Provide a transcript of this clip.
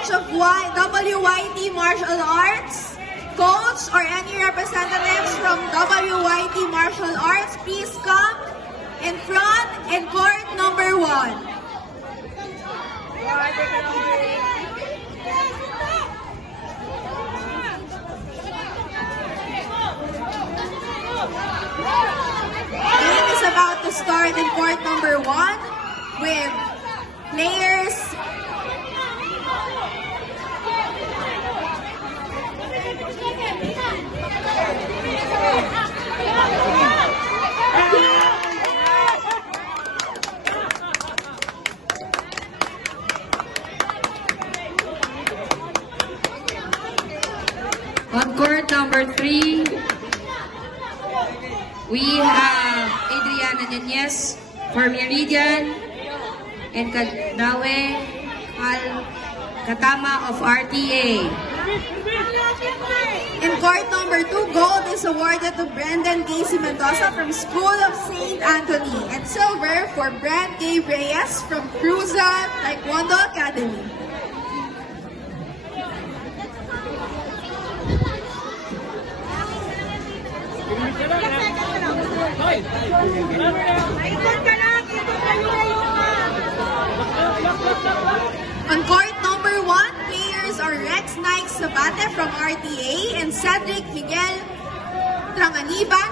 coach of WYT Martial Arts, coach or any representatives from WYT Martial Arts, please come in front in court number 1. Game is about to start in court number 1 with players on court number 3. We have Adriana Nunez for Meridian and Kadawe Katama of RTA. In court number 2, gold is awarded to Brendan Casey Mendoza from School of St. Anthony and silver for Brent Gabe Reyes from Cruza Taekwondo Academy. On court number 1, players are Rex Nike Sabate from RTA and Cedric Miguel Panganiban